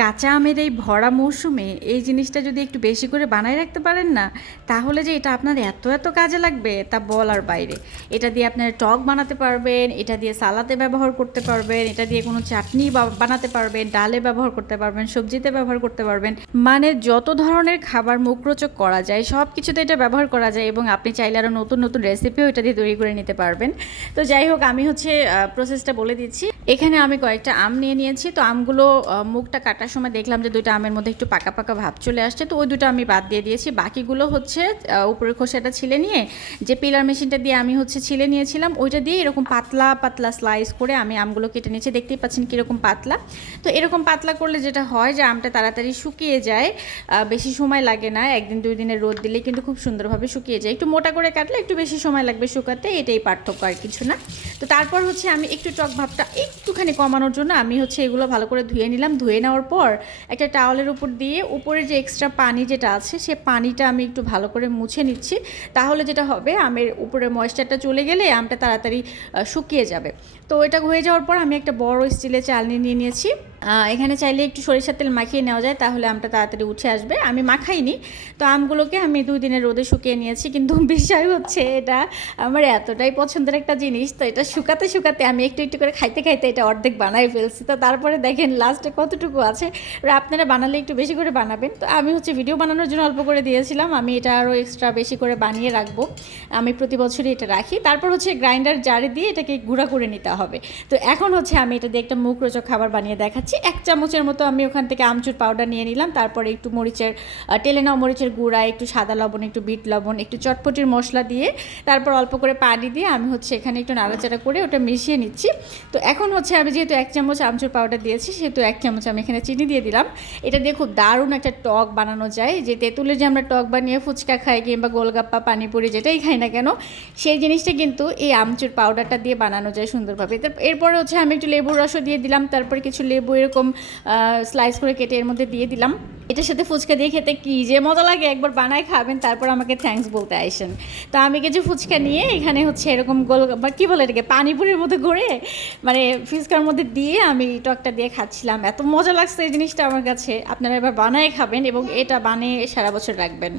কাঁচা আমের এই ভরা মৌসুমে এই জিনিসটা যদি একটু বেশি করে বানায় রাখতে পারেন না, তাহলে যে এটা আপনার এত এত কাজে লাগবে তা বলার বাইরে। এটা দিয়ে আপনার টক বানাতে পারবেন, এটা দিয়ে সালাদে ব্যবহার করতে পারবেন, এটা দিয়ে কোনো চাটনি বানাতে পারবেন, ডালে ব্যবহার করতে পারবেন, সবজিতে ব্যবহার করতে পারবেন। মানে যত ধরনের খাবার মুখরোচক করা যায় সব কিছুতে এটা ব্যবহার করা যায়, এবং আপনি চাইলে আরও নতুন নতুন রেসিপিও এটা দিয়ে তৈরি করে নিতে পারবেন। তো যাই হোক, আমি হচ্ছে প্রসেসটা বলে দিচ্ছি। এখানে আমি কয়েকটা আম নিয়ে নিয়েছি। তো আমগুলো মুখটা কাটার সময় দেখলাম যে দুইটা আমের মধ্যে একটু পাকা পাকা ভাব চলে আসছে, তো ওই দুটো আমি বাদ দিয়ে দিয়েছি। বাকিগুলো হচ্ছে উপরের খোসাটা ছিলে নিয়ে যে পিলার মেশিনটা দিয়ে আমি হচ্ছে ছিলে নিয়েছিলাম, ওইটা দিয়ে এরকম পাতলা পাতলা স্লাইস করে আমি আমগুলো কেটে নিয়েছি। দেখতেই পাচ্ছেন কীরকম পাতলা। তো এরকম পাতলা করলে যেটা হয় যে আমটা তাড়াতাড়ি শুকিয়ে যায়, বেশি সময় লাগে না। একদিন দুই দিনের রোদ দিলে কিন্তু খুব সুন্দরভাবে শুকিয়ে যায়। একটু মোটা করে কাটলে একটু বেশি সময় লাগবে শুকাতে, এটাই পার্থক্য আর কিছু না। তো তারপর হচ্ছে আমি একটু টক ভাবটা একটুখানি কমানোর জন্য আমি হচ্ছে এগুলো ভালো করে ধুয়ে নিলাম। ধুয়ে নেওয়ার পর একটা টাওয়ালের উপর দিয়ে উপরে যে এক্সট্রা পানি যেটা আছে সে পানিটা আমি একটু ভালো করে মুছে নিচ্ছি। তাহলে যেটা হবে, আমের উপরে ময়েশ্চারটা চলে গেলে আমটা তাড়াতাড়ি শুকিয়ে যাবে। তো এটা হয়ে যাওয়ার পর আমি একটা বড় স্টিলের চালনি নিয়ে নিয়েছি। এখানে চাইলে একটু সরিষার তেল মাখিয়ে নেওয়া যায়, তাহলে আমটা তাড়াতাড়ি উঠে আসবে। আমি মাখাইনি। তো আমগুলোকে আমি 2 দিনের রোদে শুকিয়ে নিয়েছি, কিন্তু বিষয় হচ্ছে এটা আমার এতটাই পছন্দের একটা জিনিস, তো এটা শুকাতে শুকাতে আমি একটু একটু করে খাইতে খাইতে এটা অর্ধেক বানাই ফেলছি। তো তারপরে দেখেন লাস্টে কতটুকু আছে। আপনারা বানালে একটু বেশি করে বানাবেন। তো আমি হচ্ছে ভিডিও বানানোর জন্য অল্প করে দিয়েছিলাম, আমি এটা আরও এক্সট্রা বেশি করে বানিয়ে রাখবো। আমি প্রতি বছরই এটা রাখি। তারপর হচ্ছে গ্রাইন্ডার জারে দিয়ে এটাকে গুঁড়া করে নিতে হবে। তো এখন হচ্ছে আমি এটা দিয়ে একটা মুখরোচক খাবার বানিয়ে দেখাচ্ছি। 1 চামচের মতো আমি ওখান থেকে আমচুর পাউডার নিয়ে নিলাম। তারপরে একটু মরিচের টেলে নাও মরিচের গুঁড়া, একটু সাদা লবণ, একটু বিট লবণ, একটু চটপটির মশলা দিয়ে, তারপর অল্প করে পানি দিয়ে আমি হচ্ছে এখানে একটু নাড়াচাড়া করে ওটা মিশিয়ে নিচ্ছি। তো এখন হচ্ছে আমি যেহেতু 1 চামচ আমচুর পাউডার দিয়েছি, সেহেতু 1 চামচ আমি এখানে চিনি দিয়ে দিলাম। এটা দিয়ে খুব দারুণ একটা টক বানানো যায়। যে তেঁতুলের যে আমরা টক বানিয়ে ফুচকা খাই কিংবা গোলগাপ্পা পানিপুরি যেটাই খাই না কেন, সেই জিনিসটা কিন্তু এই আমচুর পাউডারটা দিয়ে বানানো যায় সুন্দরভাবে। এরপরে হচ্ছে আমি একটু লেবুর রসও দিয়ে দিলাম। তারপরে কিছু লেবু এরকম স্লাইস করে কেটে এর মধ্যে দিয়ে দিলাম। এটার সাথে ফুচকা দিয়ে খেতে কী যে মজা লাগে, একবার বানায় খাবেন, তারপর আমাকে থ্যাঙ্কস বলতে আইসেন। তো আমি কিছু ফুচকা নিয়ে এখানে হচ্ছে এরকম গোল বা কী বলে এটাকে পানিপুরির মধ্যে করে মানে ফুচকার মধ্যে দিয়ে আমি টকটা দিয়ে খাচ্ছিলাম। এত মজা লাগছে এই জিনিসটা আমার কাছে। আপনারা এবার বানায় খাবেন এবং এটা বানিয়ে সারা বছর রাখবেন।